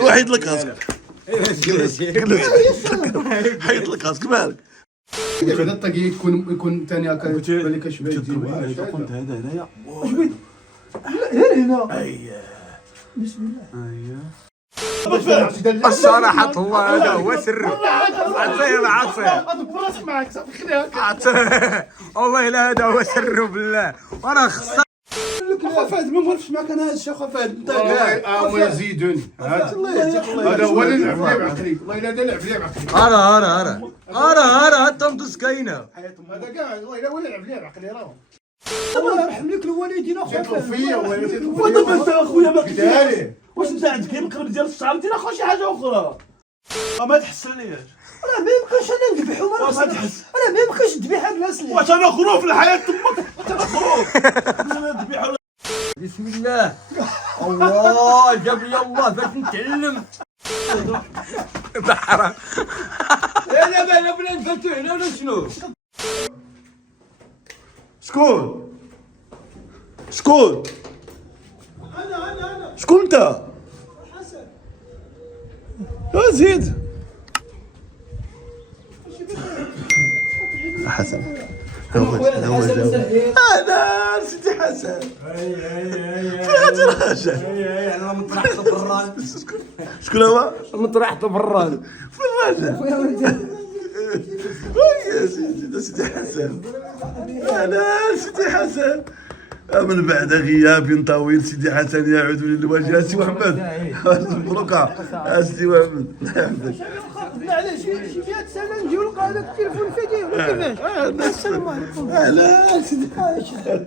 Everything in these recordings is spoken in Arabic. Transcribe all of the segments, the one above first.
وحيد لك راسك. حيد لك راسك مالك. بعدا الطاقية يكون ثاني هكا بالي كشبه كنت هذا هنايا واش بغيت غير هنا اييه بسم الله اييه الصراحة الله هذا هو سره. عطيه عطيه براسك معاك صافي خليها والله لا هذا هو سره بالله. وانا خصك اخا فهد ما نعرفش معاك انا هذا الشيء اخا فهد انت كاع ما يزيدوني هذا هو اللي نلعب ليه بعقلي والله الا نلعب ليه بعقلي ارى التمطس كاينه. هذا كاع والله الا هو اللي نلعب ليه بعقلي راه الله يرحم لك الوالدين اخويا تطلب فيا والله الا تطلب ودابا انت اخويا ما قلتها لي واش انت عندك المقلب ديال الشعر ديال اخو شي حاجه اخرى ما تحسنيش راه ما يمكنش انا نذبحو ما تحس راه ما يمكنش تذبح هاد الناس واش انا خروف في الحياه تمك انا خروف نذبحوا. بسم الله الله جاب لي الله باش نتعلم. بحرة لا بلا نفتو هنا ولا شنو؟ شكون شكون انا شكون انت حسن زيد حسن انا سيدي حسن هذا راجل انا مطرحت بران. شكون هو مطرحت بران. فين الراجل يا سيدي سيدي حسن انا سيدي حسن من بعد غياب طويل سيدي حسن يعود للواجهه. سي محمد مبروك سيدي محمد الله يحفظك. على شي 100 سنه نجيو نلقى هذاك التليفون فيديو كيفاش السلام عليكم لا سيدي حسن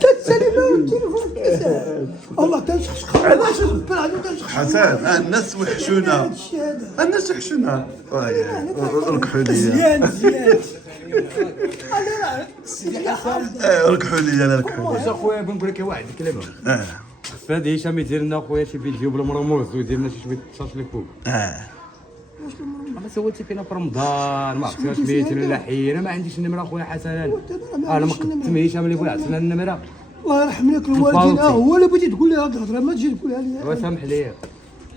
تسلم التليفون كيسال الله تنشخ علاش حسن الناس وحشونا الناس وحشونا ركحوا لي زيان سيدي حسن ركحوا لي انا ركحوا واش اخويا بنقول لك واحد الكلمه. فهاد هشام يدير لنا اخويا شي فيديو بلا مرموز ويدير لنا شي شويه شاشليكو. ما سولتي فينا في رمضان ما عرفتش واش ميتين ولا حي. انا ما عنديش النمره اخويا حسن انا ما قدتم هشام اللي بغى يعطينا النمره. الله يرحم لك الوالدين هو اللي بغيتي تقول لي هاد الهضره ما تجي تقولها لي. وسامح لي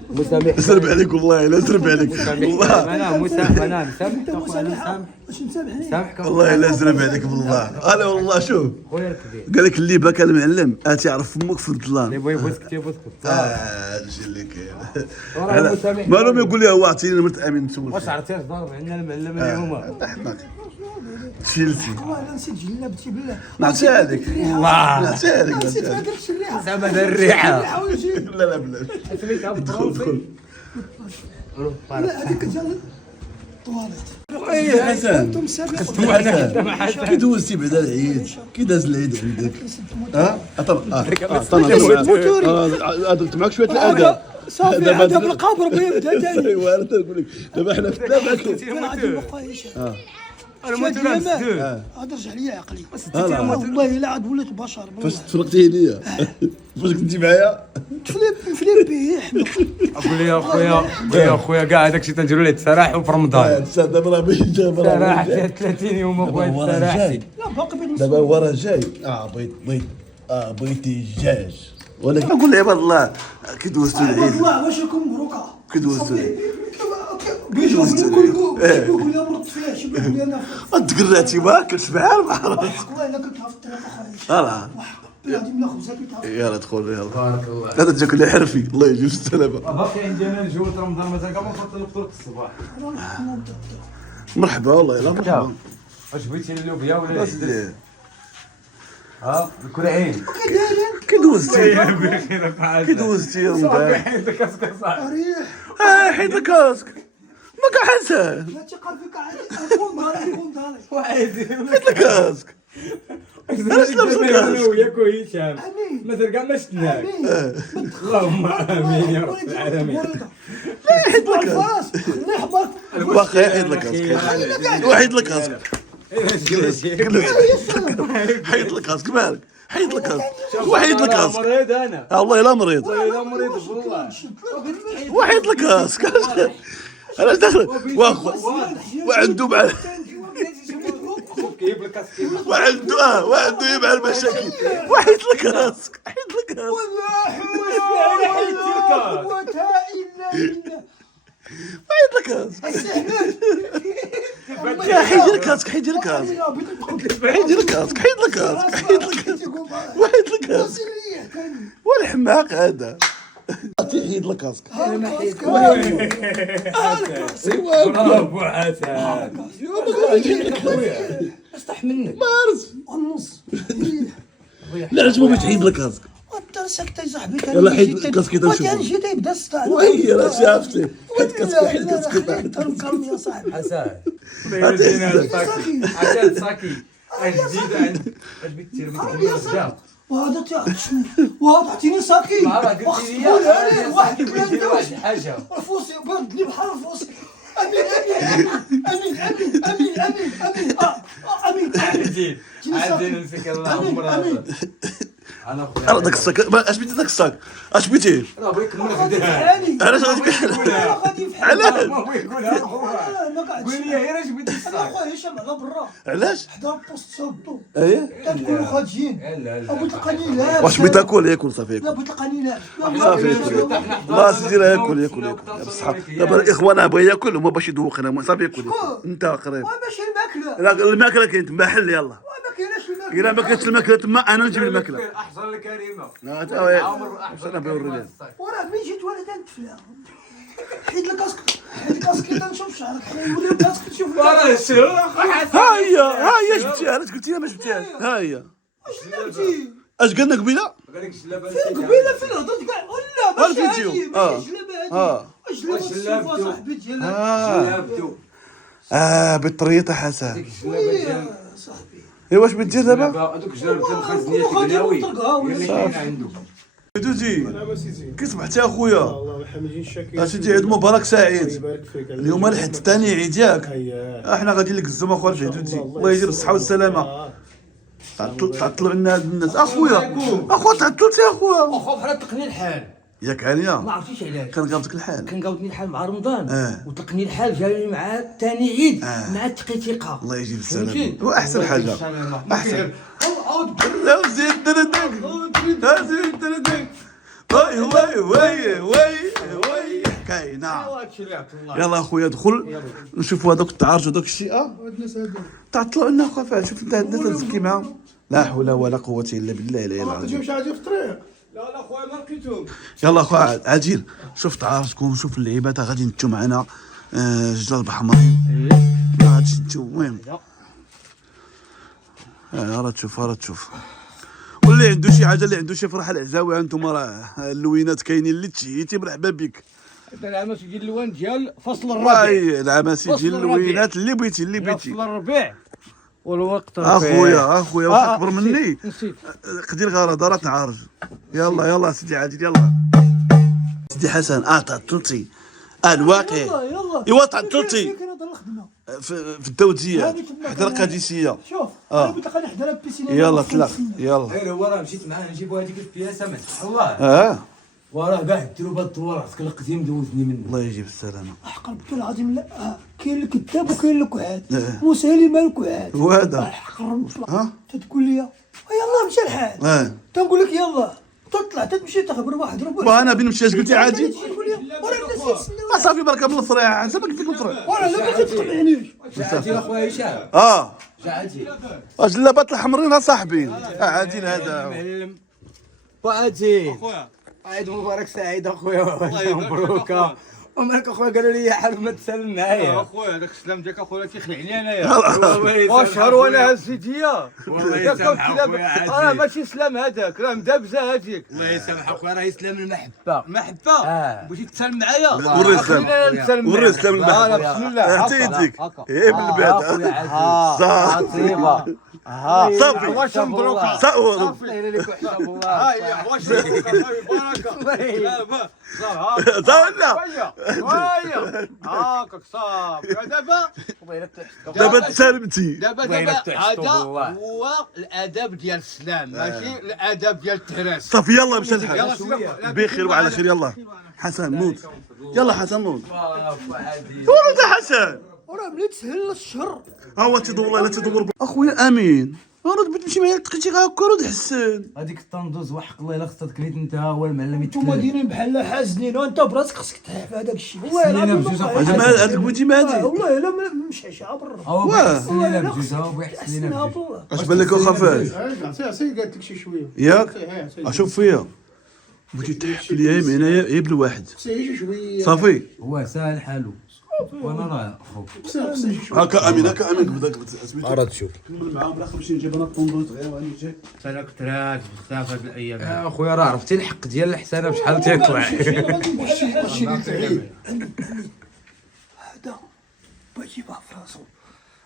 مسامح. سرب عليك والله لا سرب عليك والله انا مسامح انا مسامحك اخويا انا مسامح واش مسامحني مسامحك والله لا سرب عليك بالله. انا والله شوف خويا الكبير قال لك اللي بكى المعلم تعرف فمك في الظلام. اللي بغى يبوسك تيبوسك. هادشي اللي كاين. راه مسامح. مالهم يقول لي هو عطيني نمرة امين نسول واش عرفتي اش ضارب عندنا المعلم اليوم؟ تشيلسي انا نسيت جلابتي بالله نعطيها لك الله نعطيها لك نسيت ما درتش الريحه زعما دار الريحه. لا لا بلاش سميتها دخل دخل لا هذيك جات طواليت يا حسن انتم سابقين كي دوزتي بعدا العيد كي داز العيد عندك درت معاك شويه الاداء صافي هذا بالقبر بيبدا ثاني ايوا انا نقول لك دابا حنا في دابا انا موت ولا مسدود. هذا رجع لي عقلي والله الا عاد وليت بشر فاش تفرقتي ليا فاش كنتي معايا فليبي يحمق اقول لي يا خويا كاع هذاك الشيء تنديروا ليه التسراح في رمضان. دابا راه باين دابا سراح فيها 30 يوم اخويا السراحتي. لا باقي بين دابا هو راه جاي بغيتي الدجاج ولكن نقول لعباد الله كي دوزتوا العيد والله واش راكم مبروكه كي دوزتوا العيد يقول لي مرضت فيها شي يقول لي انا تقراتي ما كنتش معاه ما عرفت والله الا كنت في الطريق اخويا بلاتي من خبزه كنت يلا دخل يلا بارك الله هذا تاكل حرفي الله يجيب السلامه. باقي عندي انا الجو رمضان مازال كاع ما وصلت للفطور الصباح. مرحبا والله يلا مرحبا. واش بغيتي اللوبيا ولا العدس؟ الكرعين كي دوزتي بخير كي دوزتي رمضان حيد كاسك صاحبي. حيد الكاسك ما كاع حسن لا تقال فيك عادي يكون داري واحد حيد الكاسك علاش لابس الكاسك وياك وهشام امين مازال كاع ما شفناك. امين اللهم امين يا رب العالمين. حيد الفراس خليه يحبط باقي حيد الكاسك وحيد الكاسك حيد الكاسك مالك حيد الكاسك وحيد الكاسك مريض انا والله لا مريض لا مريض والله. وحيد الكاسك علاش داخل واخو وعنده مع كيجيب لك وعنده مع المشاكل وحيد الكاسك حيد الكاسك والله حيد الكاسك حيد الكاسك حيد الكاسك حيد الكاسك حيد الكاسك حيد الكاسك وحيد الكاسك والحماق هذا حيد الكاسك برافو حسن استح منك مارس النص لا عجبو باش تحيد الكاسك انت ساكت يا صاحبي يلا حيد الكاسك كده نشوفو. كان جيت يبدا الصداع وهي راه شافتي حيد الكاسك حيد لا الكاسك خليك تنكرم يا صاحبي حسن عشان ساكي جديد عند اش بك دير بك وهذا تعطشني وهذا عطيني ساكي ما راه قلت لي واحد واحد الحاجه الفوسي بردني بحال الفوسي امين امين امين امين امين امين امين امين عادي نسيك الله عمرها انا خويا راه داك الصاك اش بغيتي داك الصاك اش بغيتي راه بغيت نكمل خدام علاش غادي غادي يفحل علاش ما بغيت نقولها خويا ما قاعدش قول لي غير اش بغيتي انا الصاك خويا هشام على برا علاش حدا البوست صوبطو ايه تنقولوا خارجين لا لا ابو تلقاني لا واش بغيت تاكل ياكل صافي لا ياكل ابو تلقاني لا صافي الله سيدي راه ياكل ياكل ياكل بصح دابا الاخوان بغا ياكل هما باش يذوقنا صافي ياكل انت قريب ماشي الماكله لا الماكله كاين تما حل يلا ما كايناش الماكله الا ما كانتش الماكله تما انا نجيب الماكله احسن الكريمه لا تا هي انا بوري لك وراه ملي جيت وانا تنتفلا حيد الكاسك حيد الكاسك تنشوف شعرك حيولي الكاسك تشوف راه شو ها هي جبتيها علاش قلتيها ما جبتيهاش ها هي واش درتي اش قلنا قبيله قال لك جلابه قبيله فين هضرت كاع ولا ماشي الفيديو. هادي ماشي جلابه هادي واش جلابه الصوفه صاحبي ديالها بالطريطه حسن وي صاحبي ايوا واش بتدير دابا هذوك الجلابه تاع الخزنيه الكناوي اللي كاين عنده دوزي كي صبحتي اخويا الله الحمدين الشاكر اسيدي عيد مبارك سعيد يبارك فيك اليوم الحد الثاني عيد ياك اييه احنا غادي لك الزوم اخويا في عدودي الله يجيب الصحه والسلامه تعطلوا عنا هاد الناس اخويا تعطلتي اخويا اخو بحال طلقني الحال ياك عاليه ما عرفتيش علاش كان قابضك الحال كان قاودني الحال مع رمضان وطلقني الحال جاوني مع ثاني عيد مع ثقه الله يجيب السلامه فهمتي؟ واحسن حاجه احسن لا زيد دردك زيد دردك وي كاينه يلا اخويا دخل نشوفوا هذوك التعارج وداك الشيء تعطلوا لنا اخويا فعلا شوف انت عندنا تنزكي معاهم لا حول ولا قوه الا بالله العلي ما العظيم تجيبش حاجه في الطريق لا لا خويا ما لقيتهم يلا اخويا عاجل شوف تعارجكم شوف اللعيبات غادي نتو معنا جلال حمرين غادي نتو المهم راه تشوف واللي عنده شي حاجه اللي عنده شي فرحه العزاويه انتم راه اللوينات كاينين اللي تشيتي مرحبا بك هذا العمس ديال اللوان ديال فصل الربيع واي العماسي ديال اللوينات اللي بغيتي فصل الربيع والوقت الربيع اخويا واش اكبر مني نسيت قدي الغرض راه تعارج يلا سيدي عادل يلا سيدي حسن تعطلتي الواقع يلا ايوا تعطلتي كنهضر الخدمه في الدوزيه حدا القادسيه شوف انا قلت لك انا حدا البيسين يلا طلع يلا غير هو راه مشيت معاه نجيبوا هذيك البياسه ما تفتح الله وراه كاع ديروا بهاد الدوار عسكر القديم دوزني منه الله يجيب السلامه حق ربك العظيم لا كاين الكذاب وكاين الكحاد مسالم الكحاد وهذا حق ربك تتقول لي يلا مشى الحال تنقول لك يلا تطلع تمشي تخبر واحد ربع وانا بين مشيت قلتي عادي تقول لي ورا نسيت صافي بركه من الفريع سبق فيك الفريع ورا لا ما تقطعنيش عادي اخويا هشام عادي جلابات الحمرين صاحبي عادي هذا وعادي اخويا عيد مبارك سعيد اخويا مبروك ومالك اخويا قالوا لي حلف ما تسلم معايا اخويا هذاك السلام ديالك اخويا كيخلعني انايا واشهر وانا هزيت هي والله يسامحك راه ماشي سلام هذاك راه مدابزه هذيك الله يسامحك اخويا راه يسلم المحبه محبه بغيتي تسلم معايا وري السلام وري السلام بسم الله حتى يديك من بعد عطيبه صافي واش مبروك صافي واش لا هاكاك صافي دابا تسالمتي دابا هذا هو الاداب ديال السلام ماشي الاداب ديال التراس صافي يلا مشى الحال يلا بخير وعلى خير يلا حسن نوض يلا حسن نوض ولد حسن وراه ملي تسهل الشهر ها هو تدور والله لا تدور اخويا امين راه بغيت نمشي معايا لقيتي غا هكا راه حسن. هذيك الطندوز وحق الله الا خصها تكليت انت هو المعلم نتوما دايرين بحال حازنين وانت براسك خصك تحف هذاك الشيء والله سنينة العظيم بجوج ما أخويا. بقى. هذاك بوتي مادي. والله الا مش عشا برا هو واه. بحث سنينة بجوج هو بحث سنينة بجوج بالله. اش بان لك واخا فاز عطيه قالت لك شي شويه ياك عطيه اشوف فيا بغيتي تحف ليا من هنايا هي بالواحد شي شويه صافي. هو ساهل حاله وانا راه خوك هكا امين هكا امين بداك سميتو راه تشوف كمل معاهم بالاخر نمشي نجيب انا الطوندوز غير غادي نجي. انا كنت راكب بزاف هاد الايام. اخويا راه عرفتي الحق ديال الحسانه بشحال تيطلع. هادشي اللي تعيب هذا بجيبها في راسو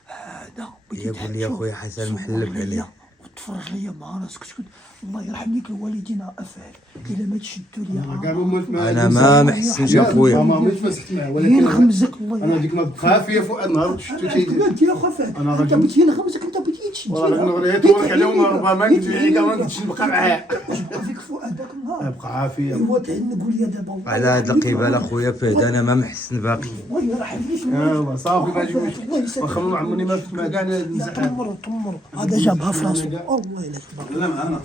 هذا يقول لي اخويا حسن محلب عليه وتفرج ليا مع راسك تقول الله يرحم ليك الوالدين افعال الا ما تشدوا ليا كاع ما مولت معاه انا ما محسنش اخويا ما عمريش مسكت معاه هي ولكن نخمزك الله انا ديك ما بقى فيا فؤاد نهار شفتو تيدير انت يا خفاف أنا انت رجل. بغيتي نخمزك انت بغيتي تشدي والله نغريت ورك عليهم ربما ما كنتش يعني كمان كنتش نبقى معاه فيك فؤاد ذاك النهار ابقى عافيه ايوا تهنقوا لي دابا والله على هاد القبال اخويا فهد انا ما محسن باقي. الله يرحم ليك ايوا صافي ما جبتش الله يسلمك واخا ما عمرني ما فت مع كاع نزعل طمر هذا جابها في راسو الله يلا يتبارك لا معانا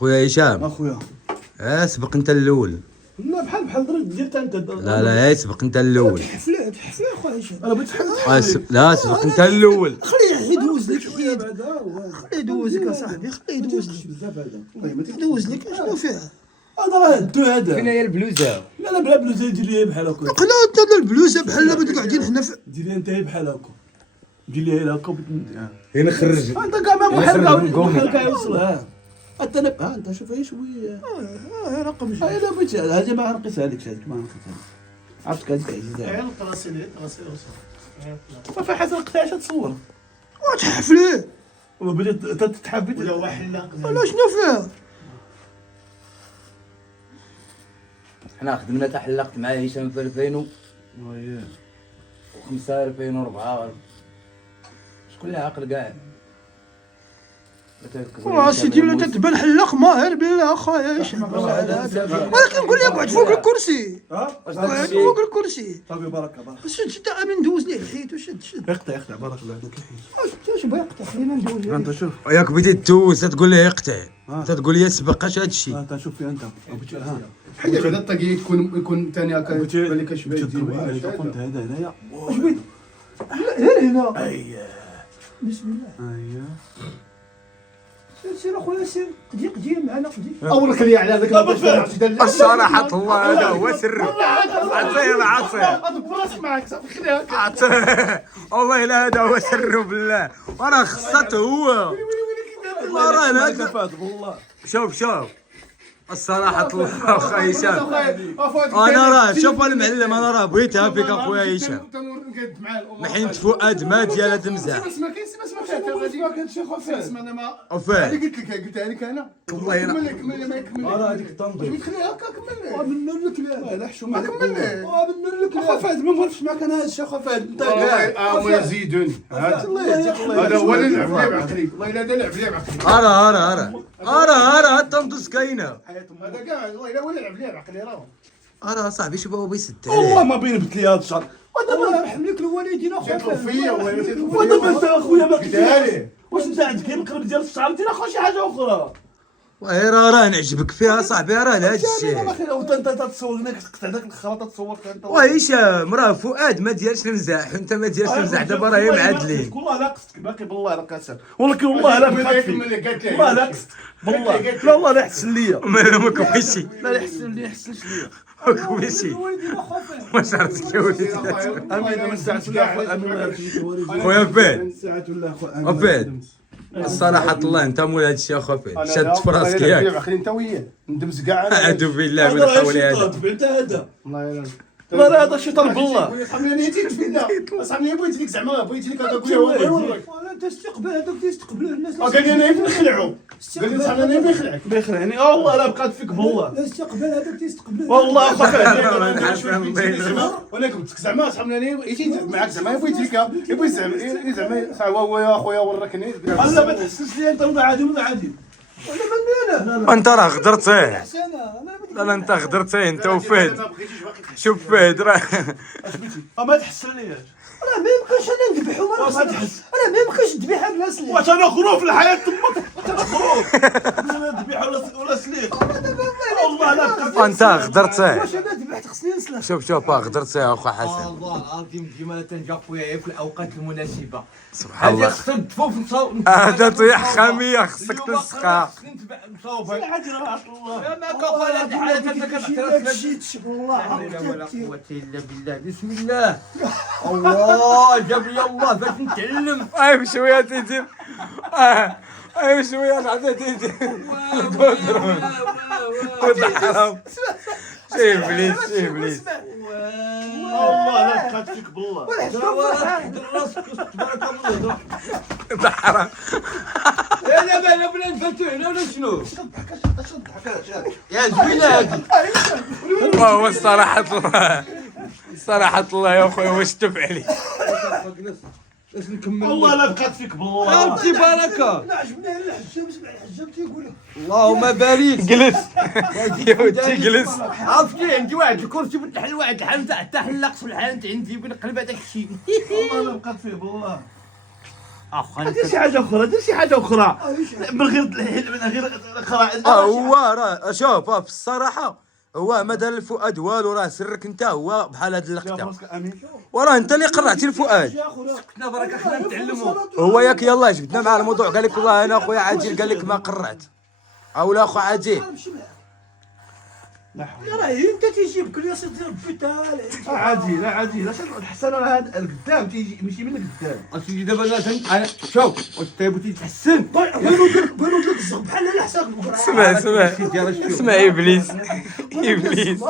خويا هشام اخويا. سبق انت الاول. لا بحال درت دير انت. لا سبق انت الاول. حفله اخويا هشام انا بغيت تحل. لا سبق انت الاول. خليه يدوز لك حيد خليه يدوز لك اصاحبي خليه يدوز لك بزاف هذا والله ما يدوز لك شنو فيها انا راه هدو هذا. فين هي البلوزه؟ لا لا بلا بلوزه دير لي بحال هكا. قلا انت البلوزه بحال لابد قاعدين حنا في دير لي انت بحال هكا. دير لي هكا هنا خرج. انت كاع ما يخرج من بحال قومي. بحال كاع يوصل ها. انت انت شوف هي شويه. رقم هاي لا بغيت هذه ما نقيسها لك هذيك ما نقيسها. عرفتك هذيك عزيزه. عيال القراصنه وصل صافي حسن قطع اش تصور. وتحفليه وبديت تتحفي ولا واحد لا ولا شنو فيها حنا خدمنا حتى حلقت مع هشام في 2005 2004 شكون اللي عاقل كاع. سيدي ولا تتبان حلاق ماهر بالله اخايا هشام ولكن قول لي اقعد فوق الكرسي اقعد فوق الكرسي صافي بارك الله. شد امين ندوز ليه الحيط وشد اقطع بارك الله فيك الحين. اش بغا يقطع خلينا ندوز انت شوف ياك بديت تدوز تقول لي يقطع تقول لي سبقاش هذا الشيء. انت شوف في انت بغيتي ها حيت بعدا الطاقيه يكون ثاني هكا بغيتي يبان لك شويه تضرب قمت هذا هنايا. اش بغيت غير هنا اييه بسم الله اييه سير اخويا سير قدي معنا قدي اورك لي على هذاك الصراحة الله هذا هو سره. عطيه عطيه براسك معاك صافي خليها والله لا هذا هو سره بالله وراه خصته هو. والله راه هذا والله. شوف الصراحة الله اخويا هشام انا راه شوف المعلم انا راه بغيتها فيك اخويا هشام محينت فؤاد ما ديالها تمزح. بس ما كاينش ما كانش خفاف انا ما وفاه قلتها لك انا والله كمل ما يكمل راه هذيك التنظيم. خليها هكا كمل من لك لا لا حشومه. ما كمل من لك خفاد ما نعرفش معك انا هادشي خفاد انت كاع. ما يزيدوني هذا هو اللي لعب لي بعقلي والله الا هذا لعب لي بعقلي ارى التنطس كاينه. هذا كاع والله الا هو اللي لعب لي بعقلي راه صاحبي شوف هو بيسد والله ما بين بت لي هذا الشهر. الله يرحم لك الوالدين تيطلب فيا ولا تيطلب ودابا انت اخويا ما قلتها لي واش انت عندك غير القرب ديال الشعر انت اخو شي حاجه اخرى. راه نعجبك فيها صاحبي راه لهذا الشيء. انت تتصور هناك تقطع داك الخرطه تصورت انت. وهشام راه فؤاد ما ديالش نمزح انت ما ديالش نمزح دابا راهي معادلين. والله لا قصدك باقي بالله راه قاسم ولكن والله لا بقات فيك والله لا قصدك بالله لا والله لا يحسن ليا ما كويسي لا يحسنش ليا ما كويسي ما شعرتش يا وليدي. امين من ساعه ولا امين خويا فهد ساعه ولا فهد الصراحة الله انت مول هذا الشيء اخو فهد شاد في راسك ياك انت وياه ندمز كاع اعوذ بالله من حول هذا. انت هذا والله الا لا هذا شيطان بالله. صاحبي تيتفينا صاحبي بغيت لك زعما بغيت لك هكا كل يوم انت استقبل هذوك تيستقبلوا الناس قال لي انا يبغي نخلعو قال لي صاحبي انا يبغي نخلعك بيخلعني والله لا بقات فيك بالله الاستقبال هذوك تيستقبلوا والله اخا وانا قلت لك زعما صاحبنا انا يجي معاك زعما بغيت لك يبغي زعما هو يا اخويا وركني لا ما تحسش لي انت ولا عادي انت راه غدرتيه. حسن انا لا لا انت غدرتيه انت وفهد. شوف فهد راه ما تحسنيش. راه ما يمكنش انا نذبحو راه ما يمكنش تذبيح هاد الناس واش انا خروف في الحياه تمك؟ انا خروف. انا ذبيحه ولا سليق. والله لا انت غدرتيه. واش انا ذبحت خصني نسلخ. شوف غدرتيه اخو حسن. الله العظيم ديما تنجا خويا في الاوقات المناسبه. سبحان الله. هذه خصها تفوف هذا طيح خاميه خصك تلصقها. نصاوبها. العجل راه الله. ما كفر هذه الحاله داك الشيء تشوف والله ولا قوه الا بالله بسم الله. الله جاب لي الله باش نتعلم. اي بشويه تيدير. اي بشويه بعدا تيدير. حرام. شي ابليس شي ابليس. والله لا بقات فيك بالله. راسك تبارك الله. حرام. لا بلا نفتو هنا ولا شنو؟ يا زوينه هذه. وهو صراحة الله صراحة الله يا اخويا واش تف عليه. باش نكمل. والله لا بقات فيك بالله. انت بركه. لا عجبني الحجام سمع الحجام تيقول اللهم بارك. جلس يا ودي جلس. عرفتي عندي واحد الكرسي بنحل واحد الحال تاع حتى حلق في الحال عندي بنقلب هذاك الشيء. والله لا بقات فيه بالله. اخا دير شي حاجه اخرى دير شي حاجه اخرى. من غير قراءة. هو راه شوف في الصراحة هو ما دار الفؤاد والو راه سرك انت هو بحال هاد اللقطة. وراه انت اللي قرعتي الفؤاد. كنا بركه خلينا نتعلموا. هو ياك يلاه جبدنا مع الموضوع قال لك والله انا اخويا عادل قال لك ما قرعت. او لا اخو عادل. راه انت تيجيب كل ياسر ديال بوتال. عادي لا عادي لا حسن راه هذا القدام تيجي ماشي من القدام. اسيدي دابا انا شوف واش طيبتي تحسن. بانوا لك الزغ بحال لا حساب اسمع ابليس ابليس.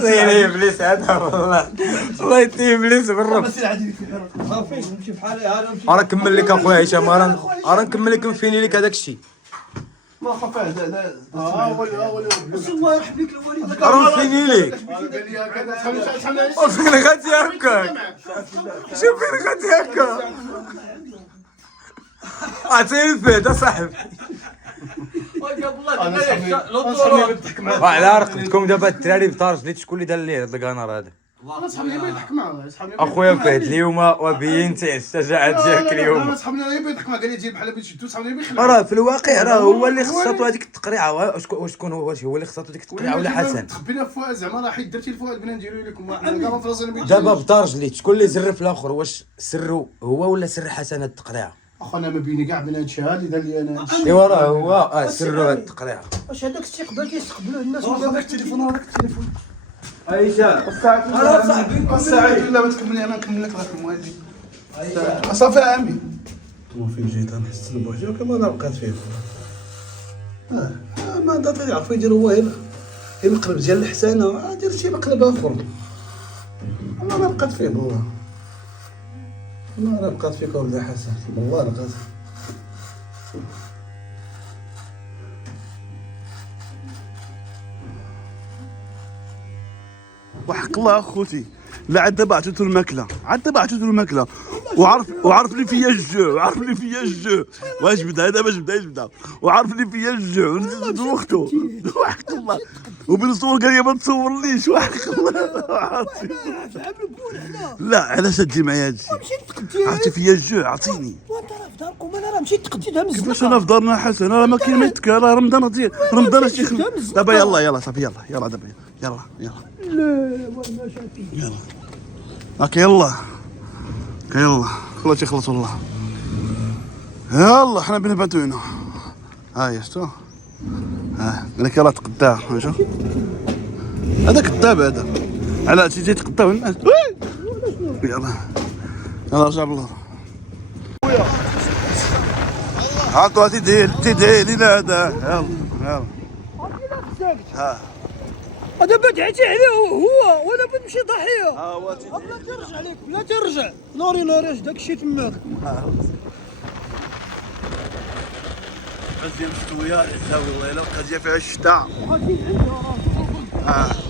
يا ابليس هذا والله الله يتي ابليس بالرب. صافي نمشي بحالي انا نمشي. راه نكمل لك اخويا هشام راه نكمل لك نفيني لك هذاك الشيء. ما خفاه لا الله يرحم لك الوالد. راه نفيني لك. فين غادي هكاك شوف فين غادي هكا. عطيني الفهد اصاحبي. على رقبتكم دابا الدراري بطارجليت شكون اللي دار ليه هذا القنار هذا؟ انا صاحبي يبغي يضحك معاه. اخويا فهد اليوم وبينت الشجاعه ديالك اليوم. انا صاحبنا يبغي يضحك معاه قال لي جيب بحال بغيت تشدو صاحبنا يبغي يخلع. راه في الواقع راه هو اللي خصاتو هذيك التقريعه. واش شكون واش هو اللي خصاتو ديك التقريعه ولا حسن؟ تخبينا في فؤاد زعما راه حيت درتي الفؤاد بغينا نديرو لكم كاع في راسنا. دابا بطارجليت شكون اللي زر في الاخر؟ واش سرو هو ولا سر حسن هاد التقريعه؟ اخونا ما بيني كاع بين هاد الشيء هذا دار لي انا. ايوا راه هو سرو هاد التقريعه. واش هذاك الاستقبال كيستقبلوه الناس ولا هذاك التليفون هذاك التليفون. ايشا الساعه لا ما تكملي انا نكمل لك راك المؤدي. صافي عمي. ما فين جيت انا حسيت بوحدي وكما لا بقات فيه. ما عندها يعرف يدير هو هنا المقلب ديال الحسانه دير شي مقلب اخر. والله لا بقات فيه بالله. والله لا بقات فيك ولد حسن والله لا بقات. وحق الله اخوتي لا عاد دابا عطيتو الماكله وعرف لي فيا الجوع واش بدا دابا جبدا وعرف لي فيا الجوع دوختو وحق الله وبنصور قال لي ما تصورليش وحق الله. لا علاش تجي معايا هادشي؟ عرفتي فيا الجوع عطيني. وانت راه في داركم انا راه مشيت تقديتها من كيفاش انا في دارنا حسن راه ما كاين ما يتكا راه رمضان اش يخلي دابا يلا صافي يلا دابا يلا لا ما شافي. يلا هاك يلا خلاص يخلص والله. يلا حنا بنباتو هنا. هاي شتو قال لك يلا تقداه شوف هذا كذاب هذا على تيجي تقداه الناس. يلا رجع بالله. هاكو تيدير لينا هذا. يلا دابا دعيتي عليه هو وانا بغيت نمشي ضحيه. هو لا ترجع ليك لا ترجع نوري داك الشيء تماك. غزير مستويه العزاوي والله الا بقات جا فيها الشتاء. غادي عندها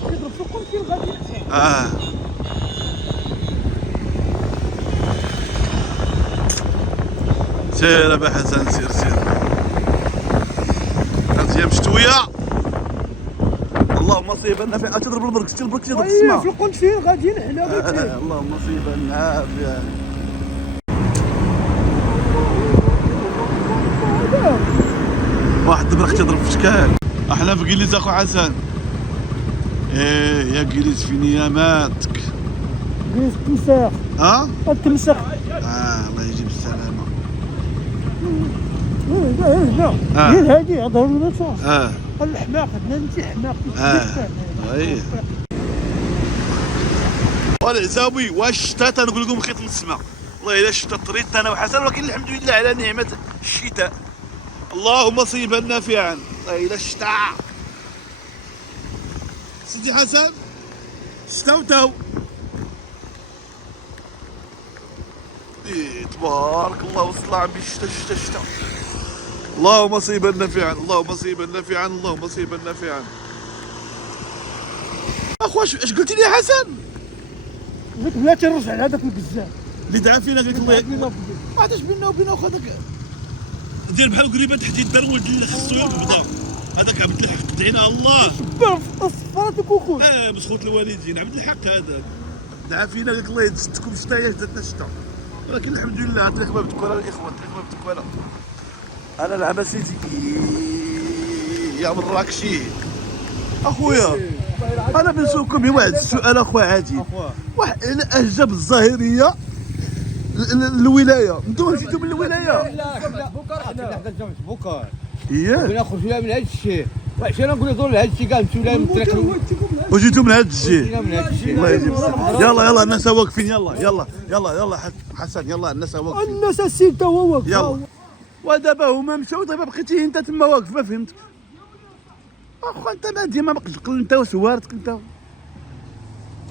كيضرب في القمص غادي. سير ابا حسن سير سير. هي مشتويه. اللهم صيبا نافعه. تضرب البرك شتي البرك تضرب السما. في القنت فين غاديين حنا اللهم صيبا نافعه. واحد البرك تضرب في شكال. احنا في كيليز اخو حسن. ايه يا كيليز فين نياماتك. كيليز التمساح. ها؟ التمساح. الله يجيب السلامه. هنا هادي يهضروا لنا اه الحماق عندنا انت حماق. ايه والعزاوي واش الشتاء تنقول لكم خيط من السماء. والله الا الشتاء طريت انا وحسن، ولكن الحمد لله على نعمه الشتاء. اللهم صيبا نافعا. والله الا الشتاء سيدي حسن استوتوا. إيه تبارك الله وصل عم الشتاء الشتاء الشتاء. اللهم صيبا نافعا اللهم صيبا نافعا اللهم صيبا نافعا. اخو اش قلت لي يا حسن؟ قلت لا ترجع على هذاك البزاف اللي دعا فينا قلت الله ما عادش بينا وبين اخو هذاك دير بحال قريبه تحت يد ولد الاخ الصغير بدا هذاك عبد الحق دعينا الله بار في صفاتك وخوت. مسخوت الوالدين عبد الحق هذا دعا فينا قلت الله يجدكم شتاء يجدنا شتاء، ولكن الحمد لله تركبه بالتكوره الاخوان تركبه بالتكوره. انا العب سيدي يا مراكشي اخويا. انا بنسولكم واحد السؤال اخويا عادي. واحد اجاب الظاهريه الولايه، انتم جيتوا من الولايه؟ بكره حنا حدا الجامع بكره اييه ونخرج فيها من هذا الشيء. واش انا نقول لهم هذا الشيء كاع نمشيو لها نتركوا وجيتوا من هذا الشيء. من هذا الشيء. الله يجيب السلامة. يلا الناس واقفين يلا حسن يلا الناس واقفين. الناس السيد هو واقف. يلا ودابا هما مشاو دابا بقيتي انت تما واقف ما فهمت. اخو انت ما ديما ما تقل انت وسوارتك انت.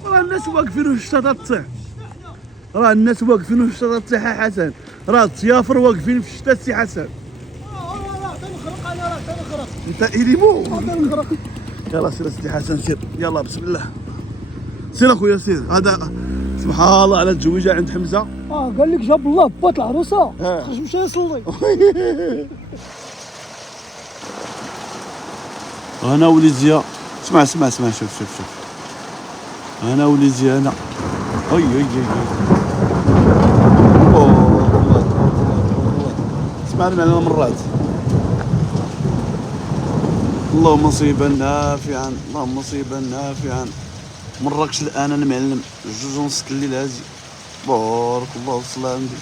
راه الناس واقفين والشتا تطيح. راه الناس واقفين والشتا تطيح يا حسن. راه الضيافر واقفين في الشتا سي حسن. تنخرق انا راه تنخرق. انت إليمو. تنخرق. يلا سير سيدي حسن سير يلا بسم الله. سير اخويا سير. هذا سبحان الله على التزويجه عند حمزه. قال لك جاب الله بات العروسه. خرج مشى يصلي. انا وليزيا اسمع شوف انا وليزيا انا اي الله اسمعني معنا مرات. اللهم صيبا نافعا اللهم صيبا نافعا. مراكش الان انا معلم 2:30 الليل هذه بارك الله وصل عندي.